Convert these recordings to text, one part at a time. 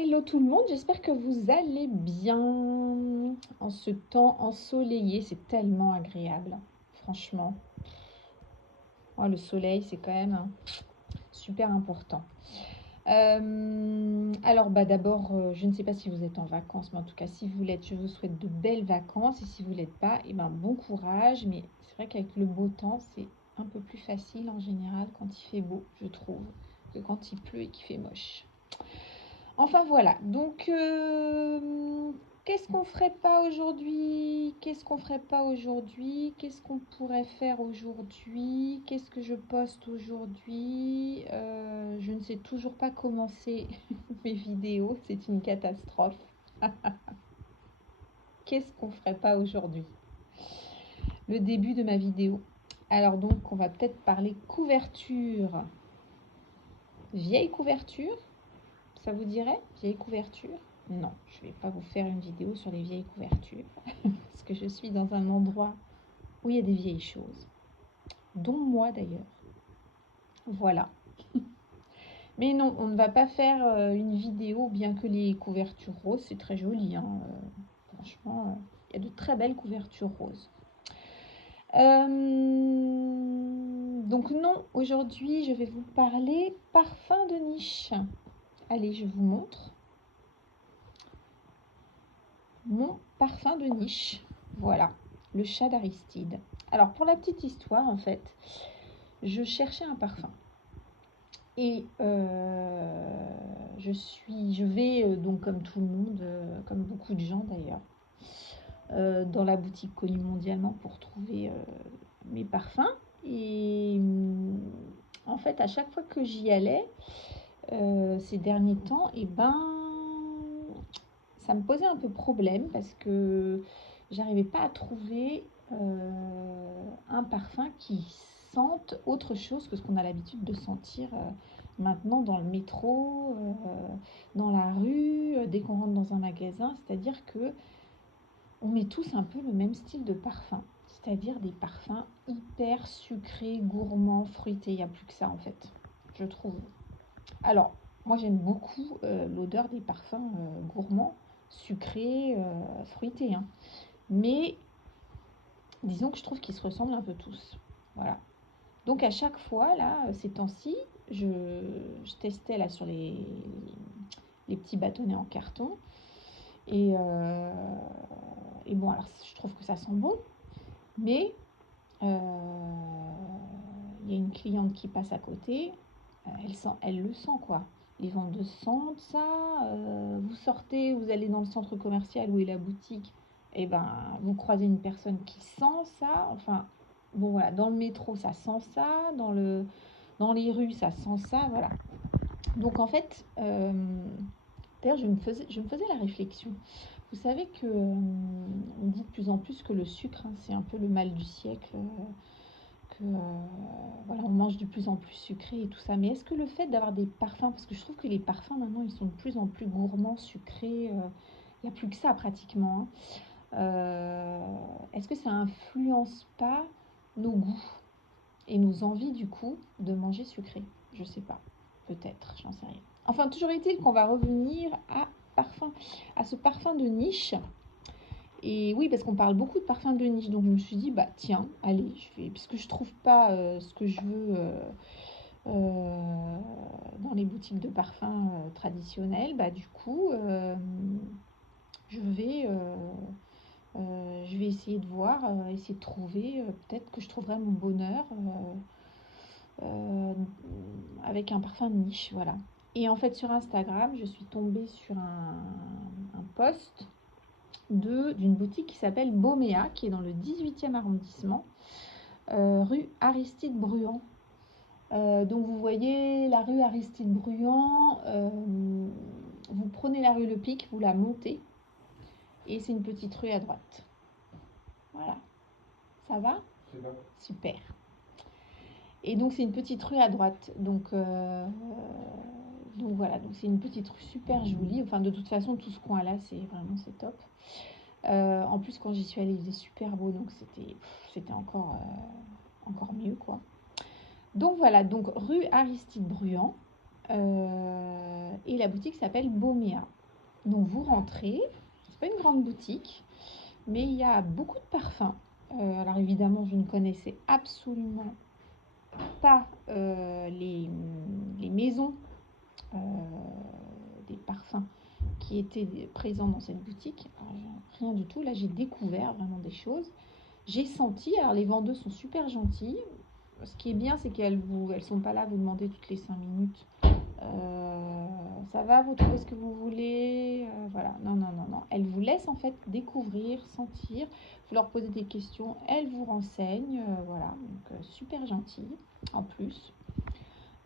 Hello tout le monde, j'espère que vous allez bien en ce temps ensoleillé, c'est tellement agréable, franchement. Oh, le soleil, c'est quand même super important. Alors, d'abord, je ne sais pas si vous êtes en vacances, mais en tout cas, si vous l'êtes, je vous souhaite de belles vacances. Et si vous ne l'êtes pas, eh ben, bon courage. Mais c'est vrai qu'avec le beau temps, c'est un peu plus facile en général quand il fait beau, je trouve, que quand il pleut et qu'il fait moche. Enfin voilà, donc qu'est-ce qu'on ferait pas aujourd'hui? Qu'est-ce qu'on ferait pas aujourd'hui? Qu'est-ce qu'on pourrait faire aujourd'hui? Qu'est-ce que je poste aujourd'hui? Je ne sais toujours pas commencer mes vidéos, c'est une catastrophe. Qu'est-ce qu'on ferait pas aujourd'hui? Le début de ma vidéo. Alors donc, on va peut-être parler couverture. Vieille couverture, ça vous dirait? Vieille couverture? Non, je ne vais pas vous faire une vidéo sur les vieilles couvertures. Parce que je suis dans un endroit où il y a des vieilles choses. Dont moi d'ailleurs. Voilà. Mais non, on ne va pas faire une vidéo, bien que les couvertures roses, c'est très joli. Hein, franchement, il y a de très belles couvertures roses. Donc non, aujourd'hui, je vais vous parler parfum de niche. Allez, je vous montre. Mon parfum de niche, voilà, le chat d'Aristide. Alors pour la petite histoire, en fait, je cherchais un parfum et je vais donc comme tout le monde, comme beaucoup de gens d'ailleurs, dans la boutique connue mondialement pour trouver mes parfums. Et en fait, à chaque fois que j'y allais ces derniers temps, et ben ça me posait un peu problème parce que j'arrivais pas à trouver un parfum qui sente autre chose que ce qu'on a l'habitude de sentir maintenant dans le métro, dans la rue, dès qu'on rentre dans un magasin. C'est-à-dire que on met tous un peu le même style de parfum, c'est-à-dire des parfums hyper sucrés, gourmands, fruités. Il n'y a plus que ça en fait, je trouve. Alors, moi j'aime beaucoup l'odeur des parfums gourmands, sucrés, fruités. Hein. Mais disons que je trouve qu'ils se ressemblent un peu tous. Voilà. Donc à chaque fois, là, ces temps-ci, je testais là sur les petits bâtonnets en carton. Et, euh, et bon, alors je trouve que ça sent bon, mais il y a une cliente qui passe à côté, elle le sent quoi. Les vendeuses sentent ça, vous sortez, vous allez dans le centre commercial où est la boutique, et ben vous croisez une personne qui sent ça, enfin bon voilà, dans le métro ça sent ça, dans les rues ça sent ça, voilà. Donc en fait, d'ailleurs je me faisais la réflexion. Vous savez que on dit de plus en plus que le sucre, hein, c'est un peu le mal du siècle. Que voilà, on mange de plus en plus sucré et tout ça. Mais est-ce que le fait d'avoir des parfums, parce que je trouve que les parfums maintenant ils sont de plus en plus gourmands, sucrés, il n'y a plus que ça pratiquement. Hein. Est-ce que ça influence pas nos goûts et nos envies du coup de manger sucré? Je sais pas, peut-être, j'en sais rien. Enfin, toujours est-il qu'on va revenir à ce parfum de niche. Et oui, parce qu'on parle beaucoup de parfums de niche, donc je me suis dit, bah tiens, allez, puisque je trouve pas ce que je veux dans les boutiques de parfums traditionnelles, bah du coup, je vais, euh, je vais essayer de voir, essayer de trouver, peut-être que je trouverai mon bonheur euh, avec un parfum de niche, voilà. Et en fait, sur Instagram, je suis tombée sur un post d'une boutique qui s'appelle Boméa, qui est dans le 18e arrondissement, rue Aristide Bruand. Donc vous voyez la rue Aristide Bruand, vous prenez la rue Le Pic, vous la montez, et c'est une petite rue à droite. Voilà, ça va? Super. Et donc c'est une petite rue à droite, donc voilà, donc c'est une petite rue super jolie. Enfin de toute façon tout ce coin là c'est top. En plus, quand j'y suis allée, il faisait super beau, donc c'était encore mieux, quoi. Donc voilà, donc rue Aristide Bruand. Et la boutique s'appelle Baumea. Donc vous rentrez, c'est pas une grande boutique, mais il y a beaucoup de parfums. Alors évidemment, je ne connaissais absolument pas les maisons des parfums qui étaient présents dans cette boutique. Alors, rien du tout. Là, j'ai découvert vraiment des choses. J'ai senti, alors les vendeuses sont super gentilles. Ce qui est bien, c'est qu'elles sont pas là à vous demander toutes les 5 minutes. Ça va, vous trouvez ce que vous voulez, voilà, non, non, non, non. Elles vous laissent en fait découvrir, sentir, vous leur posez des questions, elles vous renseignent, voilà, donc super gentille en plus.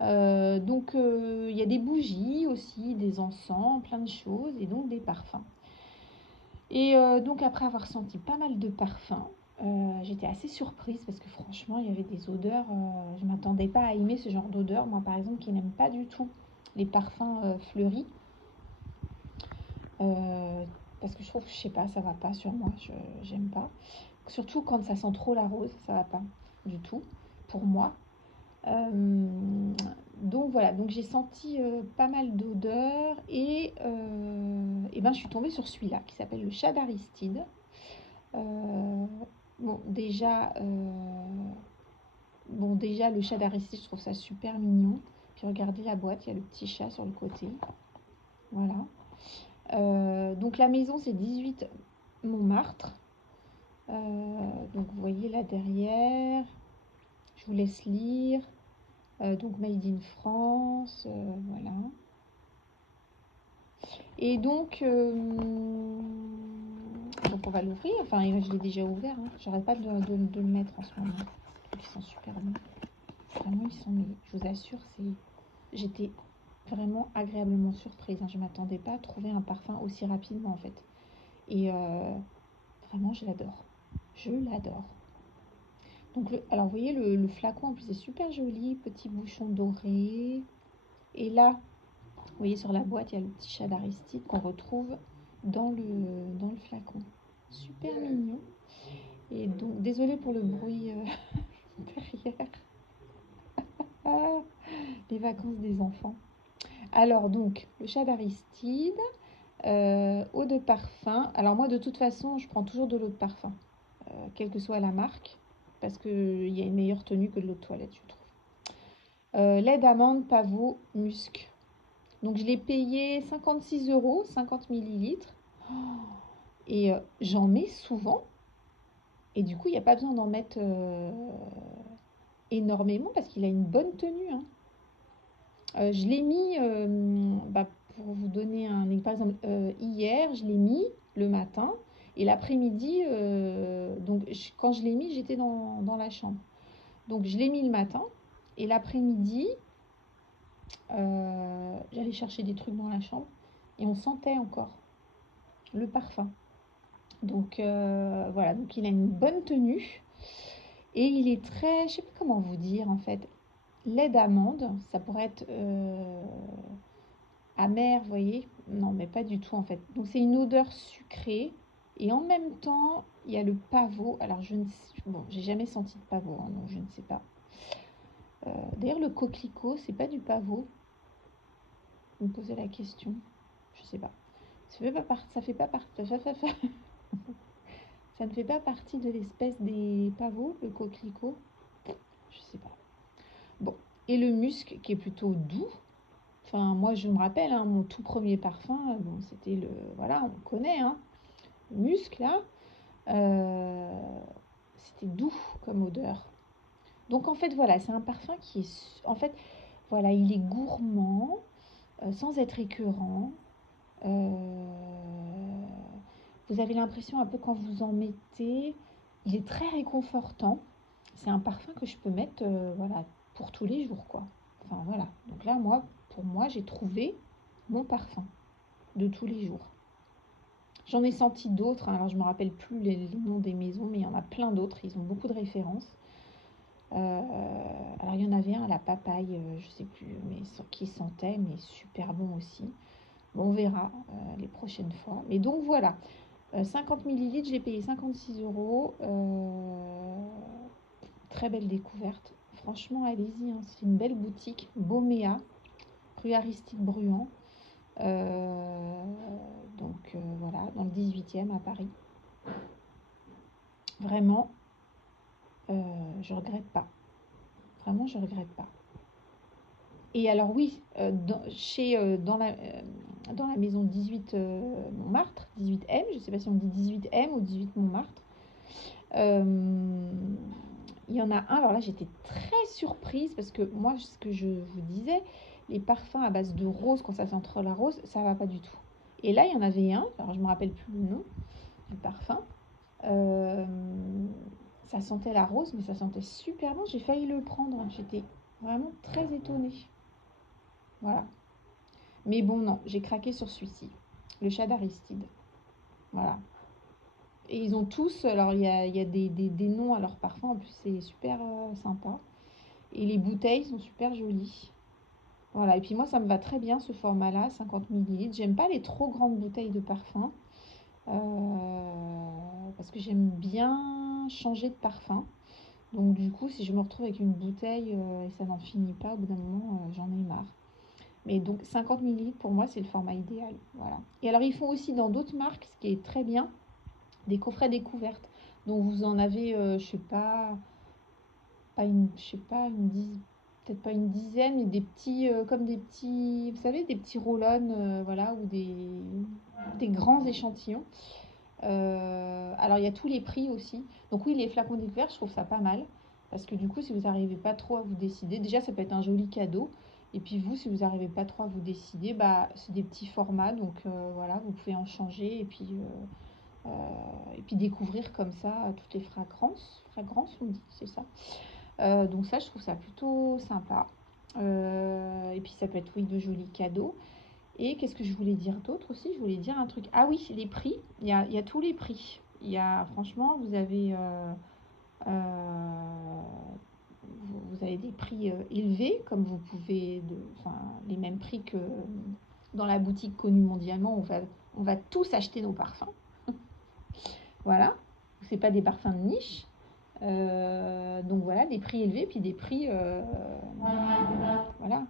Donc il y a des bougies aussi, des encens, plein de choses et donc des parfums. Et donc après avoir senti pas mal de parfums, j'étais assez surprise parce que franchement il y avait des odeurs, je ne m'attendais pas à aimer ce genre d'odeur. Moi par exemple qui n'aime pas du tout les parfums fleuris, parce que je trouve, je sais pas, ça va pas sur moi, j'aime pas. Surtout quand ça sent trop la rose, ça va pas du tout pour moi. Donc voilà, donc j'ai senti pas mal d'odeurs et ben je suis tombée sur celui-là qui s'appelle le Chad Aristide. Bon déjà le Chad Aristide, je trouve ça super mignon. Puis regardez la boîte, il y a le petit chat sur le côté. Voilà. Donc la maison c'est 18 Montmartre. Donc vous voyez là derrière, je vous laisse lire. Donc Made in France, voilà. Et donc on va l'ouvrir. Enfin, je l'ai déjà ouvert. Hein. J'arrête pas de le mettre en ce moment. Ils sont super bons. Vraiment, ils sont. Je vous assure, j'étais vraiment agréablement surprise. Hein. Je m'attendais pas à trouver un parfum aussi rapidement en fait. Et vraiment, je l'adore. Je l'adore. Donc, alors, vous voyez, le flacon, en plus, c'est super joli. Petit bouchon doré. Et là, vous voyez, sur la boîte, il y a le petit chat d'Aristide qu'on retrouve dans le flacon. Super mignon. Et donc, désolée pour le bruit derrière. Ah, les vacances des enfants. Alors, donc, le chat d'Aristide, eau de parfum. Alors, moi, de toute façon, je prends toujours de l'eau de parfum, quelle que soit la marque, parce qu'il y a une meilleure tenue que de l'eau de toilette, je trouve. Lait d'amande, pavot, musc. Donc je l'ai payé 56 euros, 50 millilitres. Et j'en mets souvent. Et du coup, il n'y a pas besoin d'en mettre énormément parce qu'il a une bonne tenue. Hein. Je l'ai mis, pour vous donner un exemple, par exemple, hier, je l'ai mis le matin. Et l'après-midi, donc quand je l'ai mis, j'étais dans la chambre. Donc je l'ai mis le matin. Et l'après-midi, j'allais chercher des trucs dans la chambre et on sentait encore le parfum. Donc voilà, donc il a une bonne tenue et il est très, je sais pas comment vous dire en fait, lait d'amande, ça pourrait être amer, vous voyez, non mais pas du tout en fait. Donc c'est une odeur sucrée et en même temps il y a le pavot. Alors je ne sais, bon, j'ai jamais senti de pavot, hein, donc je ne sais pas. D'ailleurs le coquelicot, c'est pas du pavot. Vous me posez la question, je sais pas. Ça fait pas partie, ça fait pas partie, ça ne fait pas partie de l'espèce des pavots, le coquelicot. Je sais pas. Bon, et le musc qui est plutôt doux. Enfin, moi je me rappelle, hein, mon tout premier parfum, bon, c'était voilà, on connaît, hein, le musc là. C'était doux comme odeur. Donc en fait, voilà, c'est un parfum qui est, en fait, voilà, il est gourmand, sans être écœurant. Vous avez l'impression un peu quand vous en mettez, il est très réconfortant. C'est un parfum que je peux mettre voilà, pour tous les jours, quoi. Enfin voilà. Donc là, pour moi, j'ai trouvé mon parfum de tous les jours. J'en ai senti d'autres, hein. Alors je ne me rappelle plus les noms des maisons, mais il y en a plein d'autres. Ils ont beaucoup de références. Alors il y en avait un à la papaye, je ne sais plus, mais qui sentait, mais super bon aussi. Bon, on verra les prochaines fois. Mais donc voilà, 50 millilitres, je l'ai payé 56 euros. Très belle découverte. Franchement, allez-y, hein, c'est une belle boutique. Baumea, rue Aristide Bruand. Euh, voilà, dans le 18e à Paris. Vraiment, je regrette pas. Vraiment, je regrette pas. Et alors oui, dans la maison 18 Montmartre, 18M, je ne sais pas si on dit 18M ou 18 Montmartre, il y en a un, alors là j'étais très surprise parce que moi, ce que je vous disais, les parfums à base de rose, quand ça sent trop la rose, ça va pas du tout. Et là, il y en avait un, alors je me rappelle plus le nom du parfum, euh, ça sentait la rose, mais ça sentait super bon, j'ai failli le prendre, j'étais vraiment très étonnée. Voilà. Mais bon, non, j'ai craqué sur celui-ci, le chat d'Aristide. Voilà. Et ils ont tous, alors il y a des noms à leurs parfums, en plus c'est super sympa. Et les bouteilles sont super jolies. Voilà, et puis moi ça me va très bien ce format-là, 50 millilitres. J'aime pas les trop grandes bouteilles de parfum, parce que j'aime bien changer de parfum. Donc du coup, si je me retrouve avec une bouteille et ça n'en finit pas, au bout d'un moment, j'en ai marre. Mais donc 50 millilitres pour moi c'est le format idéal. Voilà. Et alors ils font aussi dans d'autres marques, ce qui est très bien, des coffrets découvertes. Donc vous en avez, je sais pas, peut-être pas une dizaine, mais des petits, comme des petits, vous savez, des petits roll-on, voilà, ou des grands échantillons. Alors il y a tous les prix aussi. Donc oui, les flacons découverts, je trouve ça pas mal. Parce que du coup, si vous n'arrivez pas trop à vous décider, déjà ça peut être un joli cadeau. Et puis vous, si vous n'arrivez pas trop à vous décider, bah, c'est des petits formats. Donc voilà, vous pouvez en changer et puis découvrir comme ça toutes les fragrances. Fragrances, on dit, c'est ça. Donc ça, je trouve ça plutôt sympa. Et puis ça peut être, oui, de jolis cadeaux. Et qu'est-ce que je voulais dire d'autre aussi? Je voulais dire un truc. Ah oui, les prix. Il y a tous les prix. Franchement, vous avez, vous avez des prix élevés, comme vous pouvez, enfin, les mêmes prix que dans la boutique connue mondialement. On va tous acheter nos parfums. Voilà. C'est pas des parfums de niche. Donc voilà, des prix élevés, puis des prix, voilà,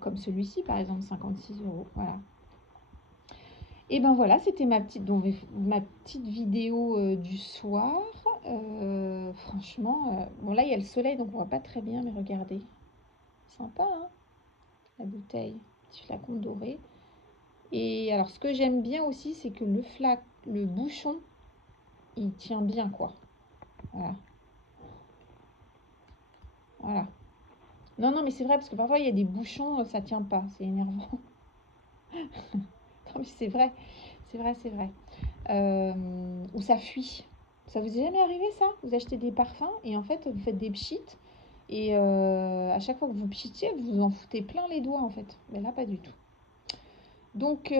comme celui-ci par exemple, 56 €. Voilà. Et ben voilà, c'était ma petite vidéo du soir. Franchement, bon là il y a le soleil donc on voit pas très bien, mais regardez, sympa hein, la bouteille, petit flacon doré. Et alors ce que j'aime bien aussi, c'est que le bouchon, il tient bien quoi. Voilà, voilà. Non, non, mais c'est vrai parce que parfois il y a des bouchons, ça tient pas, c'est énervant. Non, mais c'est vrai, c'est vrai, c'est vrai. Ou ça fuit. Ça vous est jamais arrivé ça? Vous achetez des parfums et en fait vous faites des pchits et à chaque fois que vous pchitiez, vous en foutez plein les doigts en fait. Mais là pas du tout. Donc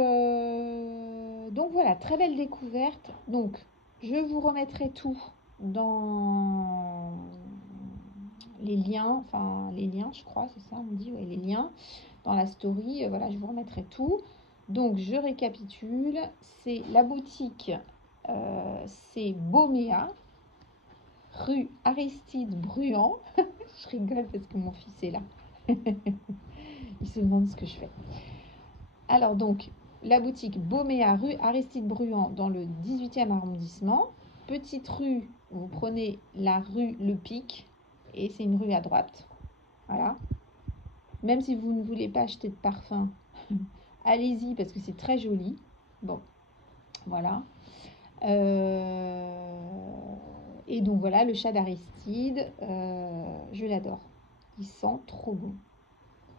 voilà, très belle découverte. Donc je vous remettrai tout dans les liens, je crois, c'est ça, on dit, ouais, les liens dans la story. Voilà, je vous remettrai tout. Donc je récapitule, c'est la boutique, c'est Beauméa, rue Aristide Bruand. Je rigole parce que mon fils est là. Il se demande ce que je fais. Alors donc, la boutique Beauméa, rue Aristide Bruand, dans le 18e arrondissement. Petite rue, vous prenez la rue Le Pic, et c'est une rue à droite. Voilà. Même si vous ne voulez pas acheter de parfum, allez-y parce que c'est très joli. Bon, voilà. Et donc voilà, le chat d'Aristide, je l'adore. Il sent trop bon.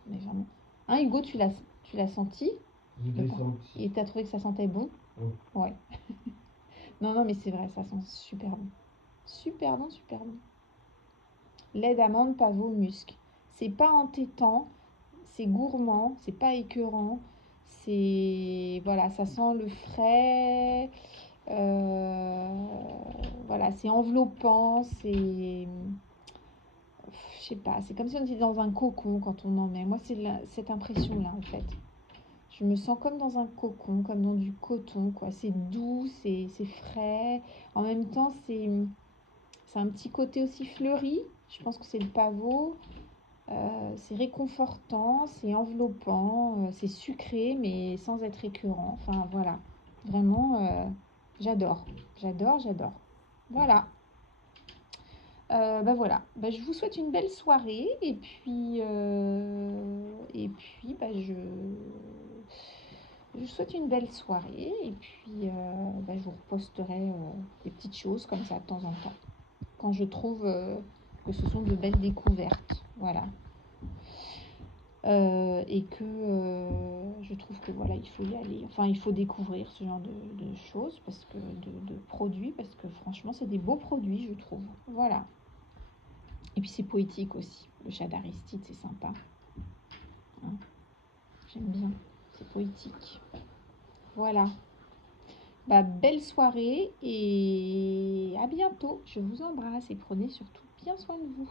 Mais vraiment. Hein, Hugo, tu l'as senti? Je l'ai senti. Et t'as trouvé que ça sentait bon? Oui. Ouais. Non, non, mais c'est vrai, ça sent super bon. Super bon, super bon. Lait d'amande, pavot, musc. C'est pas entêtant, c'est gourmand, c'est pas écœurant. C'est. Voilà, ça sent le frais. euh, voilà, c'est enveloppant, c'est. Je sais pas, c'est comme si on était dans un cocon quand on en met. Moi, c'est cette impression-là, en fait. Je me sens comme dans un cocon, comme dans du coton, quoi. C'est doux, c'est frais. En même temps, c'est un petit côté aussi fleuri. Je pense que c'est le pavot. C'est réconfortant, c'est enveloppant, c'est sucré, mais sans être écœurant. Enfin, voilà. Vraiment, j'adore. J'adore, j'adore. Voilà. Bah voilà. Bah, je vous souhaite une belle soirée. Et puis bah, je vous souhaite une belle soirée. Et puis, bah, je vous reposterai des petites choses comme ça de temps en temps. Quand je trouve que ce sont de belles découvertes. Voilà. Et que je trouve que voilà, il faut y aller. Enfin, il faut découvrir ce genre de choses, parce que de produits, parce que franchement, c'est des beaux produits, je trouve. Voilà. Et puis c'est poétique aussi. Le chat d'Aristide, c'est sympa. Hein, j'aime bien. C'est poétique. Voilà. Bah, belle soirée et à bientôt. Je vous embrasse et prenez surtout bien soin de vous.